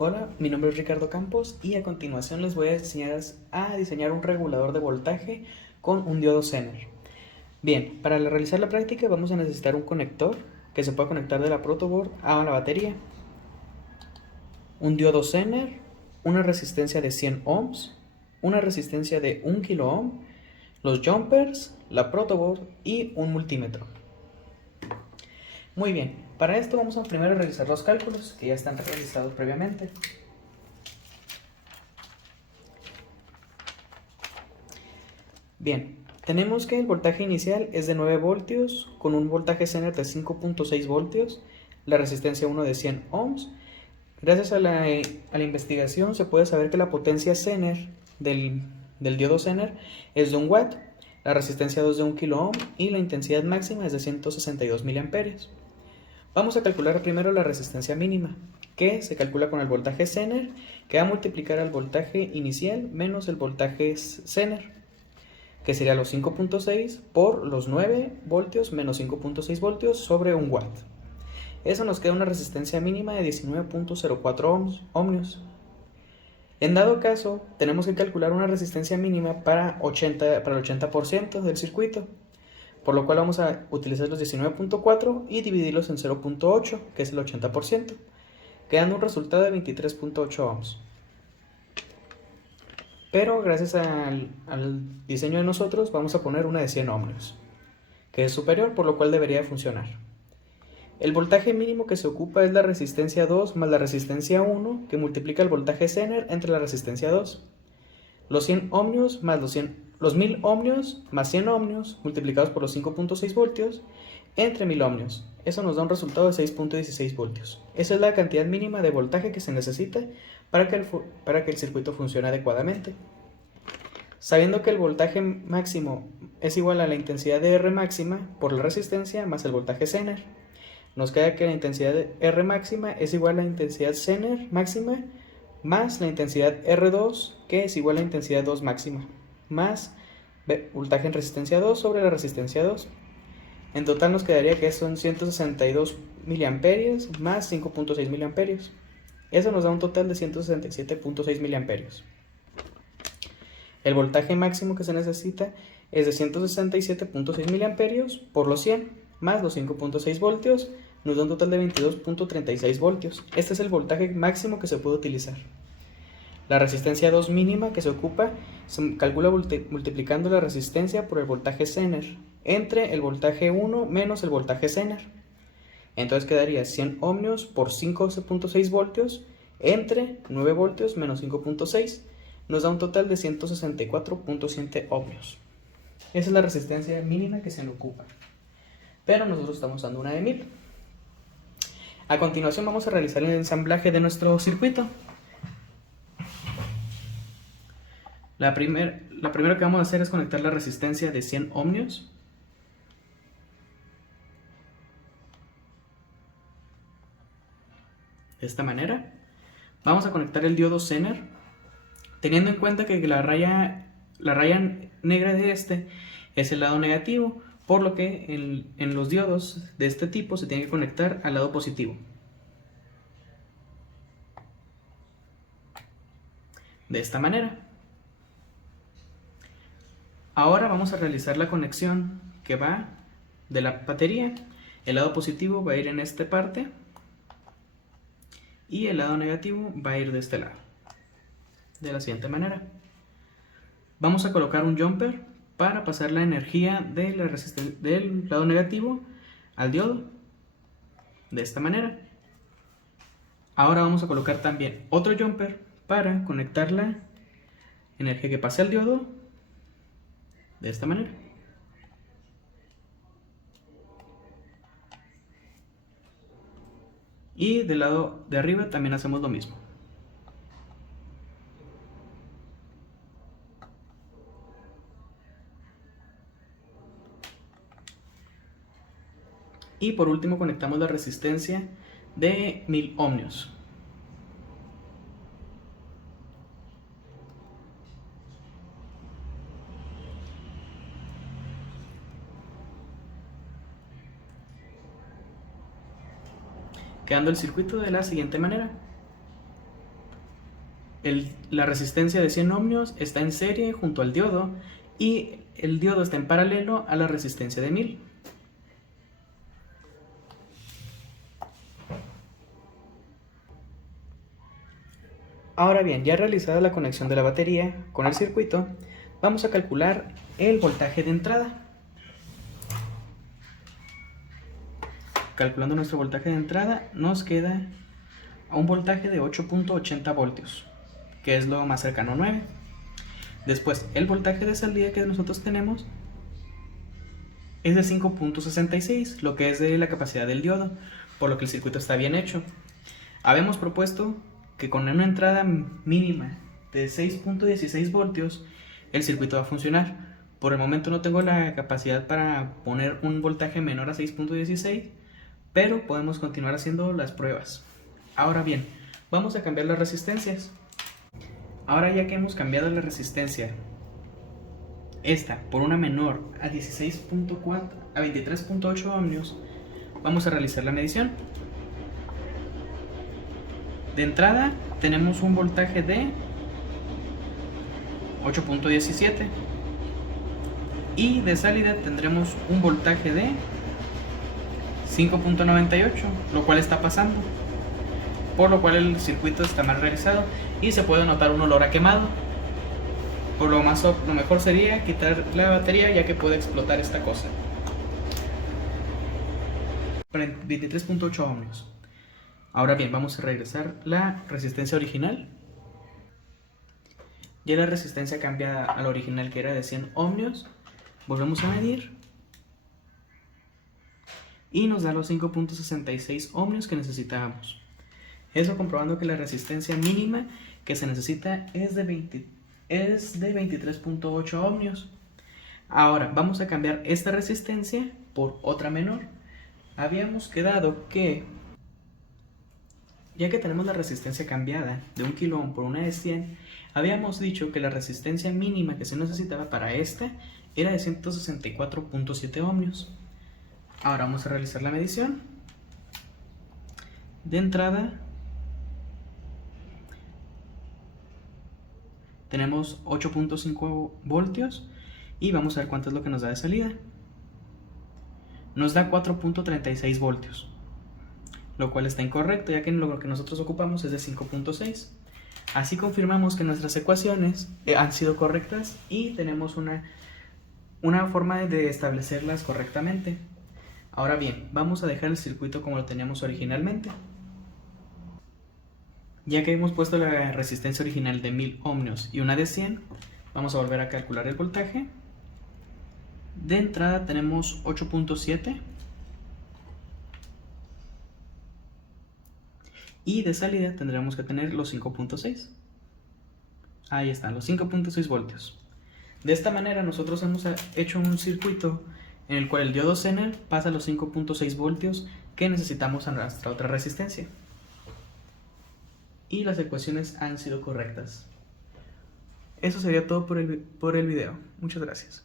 Hola, mi nombre es Ricardo Campos y a continuación les voy a enseñar a diseñar un regulador de voltaje con un diodo Zener. Bien, para realizar la práctica vamos a necesitar un conector que se pueda conectar de la protoboard a la batería, un diodo Zener, una resistencia de 100 ohms, una resistencia de 1 kilo ohm, los jumpers, la protoboard y un multímetro. Muy bien, para esto vamos a primero realizar los cálculos que ya están realizados previamente. Bien, tenemos que el voltaje inicial es de 9 voltios con un voltaje Zener de 5.6 voltios, la resistencia 1 de 100 ohms. Gracias a la investigación se puede saber que la potencia Zener del diodo Zener es de 1 watt, la resistencia 2 de 1 kilo ohm y la intensidad máxima es de 162 miliamperios. Vamos a calcular primero la resistencia mínima, que se calcula con el voltaje Zener, que va a multiplicar al voltaje inicial menos el voltaje Zener, que sería los 5.6 por los 9 voltios menos 5.6 voltios sobre 1 watt. Eso nos queda una resistencia mínima de 19.04 ohmios. En dado caso, tenemos que calcular una resistencia mínima para el 80% del circuito, por lo cual vamos a utilizar los 19.4 y dividirlos en 0.8, que es el 80%, quedando un resultado de 23.8 ohms. Pero gracias al diseño de nosotros vamos a poner una de 100 ohmios, que es superior, por lo cual debería funcionar. El voltaje mínimo que se ocupa es la resistencia 2 más la resistencia 1, que multiplica el voltaje Zener entre la resistencia 2. Los 100 ohmios más los 1000 ohmios más 100 ohmios multiplicados por los 5.6 voltios entre 1000 ohmios. Eso nos da un resultado de 6.16 voltios. Esa es la cantidad mínima de voltaje que se necesita para que el circuito funcione adecuadamente. Sabiendo que el voltaje máximo es igual a la intensidad de R máxima por la resistencia más el voltaje Zener, nos queda que la intensidad de R máxima es igual a la intensidad Zener máxima más la intensidad R2, que es igual a la intensidad 2 máxima, más voltaje en resistencia 2 sobre la resistencia 2. En total nos quedaría que son 162 miliamperios más 5.6 miliamperios. Eso nos da un total de 167.6 miliamperios. El voltaje máximo que se necesita es de 167.6 miliamperios por los 100 más los 5.6 voltios, nos da un total de 22.36 voltios. Este es el voltaje máximo que se puede utilizar. La resistencia 2 mínima que se ocupa se calcula multiplicando la resistencia por el voltaje Zener entre el voltaje 1 menos el voltaje Zener. Entonces quedaría 100 ohmios por 5.6 voltios entre 9 voltios menos 5.6. Nos da un total de 164.7 ohmios. Esa es la resistencia mínima que se le ocupa. Pero nosotros estamos dando una de 1000. A continuación vamos a realizar el ensamblaje de nuestro circuito. La primera que vamos a hacer es conectar la resistencia de 100 ohmios. De esta manera. Vamos a conectar el diodo Zener, teniendo en cuenta que la raya negra de este es el lado negativo, por lo que en los diodos de este tipo se tiene que conectar al lado positivo. De esta manera. Ahora vamos a realizar la conexión que va de la batería. El lado positivo va a ir en esta parte y el lado negativo va a ir de este lado. De la siguiente manera. Vamos a colocar un jumper para pasar la energía del lado negativo al diodo. De esta manera. Ahora vamos a colocar también otro jumper para conectar la energía que pase al diodo. De esta manera. Y del lado de arriba también hacemos lo mismo. Y por último conectamos la resistencia de 1000 ohmios. Quedando el circuito de la siguiente manera. La resistencia de 100 ohmios está en serie junto al diodo y el diodo está en paralelo a la resistencia de 1000. Ahora bien, ya realizada la conexión de la batería con el circuito, vamos a calcular el voltaje de entrada. Calculando nuestro voltaje de entrada, nos queda a un voltaje de 8.80 voltios, que es lo más cercano a 9. Después, el voltaje de salida que nosotros tenemos es de 5.66, lo que es de la capacidad del diodo, por lo que el circuito está bien hecho. Habíamos propuesto que con una entrada mínima de 6.16 voltios, el circuito va a funcionar. Por el momento no tengo la capacidad para poner un voltaje menor a 6.16, pero podemos continuar haciendo las pruebas. Ahora bien, vamos a cambiar las resistencias. Ahora ya que hemos cambiado la resistencia, esta por una menor a 23.8 ohmios, vamos a realizar la medición. De entrada tenemos un voltaje de 8.17 y de salida tendremos un voltaje de 5.98, lo cual está pasando, por lo cual el circuito está mal realizado y se puede notar un olor a quemado. Por lo mejor sería quitar la batería, ya que puede explotar esta cosa. 23.8 ohmios. Ahora bien, vamos a regresar la resistencia original. Ya la resistencia cambia a la original, que era de 100 ohmios. Volvemos a medir y nos da los 5.66 ohmios que necesitábamos. Eso comprobando que la resistencia mínima que se necesita es de 23.8 ohmios. Ahora vamos a cambiar esta resistencia por otra menor. Habíamos quedado que, ya que tenemos la resistencia cambiada de 1 kilo ohm por una de 100, habíamos dicho que la resistencia mínima que se necesitaba para esta era de 164.7 ohmios. Ahora vamos a realizar la medición. De entrada tenemos 8.5 voltios y vamos a ver cuánto es lo que nos da de salida. Nos da 4.36 voltios, lo cual está incorrecto, ya que lo que nosotros ocupamos es de 5.6. Así confirmamos que nuestras ecuaciones han sido correctas y tenemos una forma de establecerlas correctamente. Ahora bien, vamos a dejar el circuito como lo teníamos originalmente. Ya que hemos puesto la resistencia original de 1000 ohmios y una de 100, vamos a volver a calcular el voltaje. De entrada tenemos 8.7 y de salida tendremos que tener los 5.6. Ahí están, los 5.6 voltios. De esta manera nosotros hemos hecho un circuito en el cual el diodo Zener pasa los 5.6 voltios que necesitamos a nuestra otra resistencia. Y las ecuaciones han sido correctas. Eso sería todo por el video. Muchas gracias.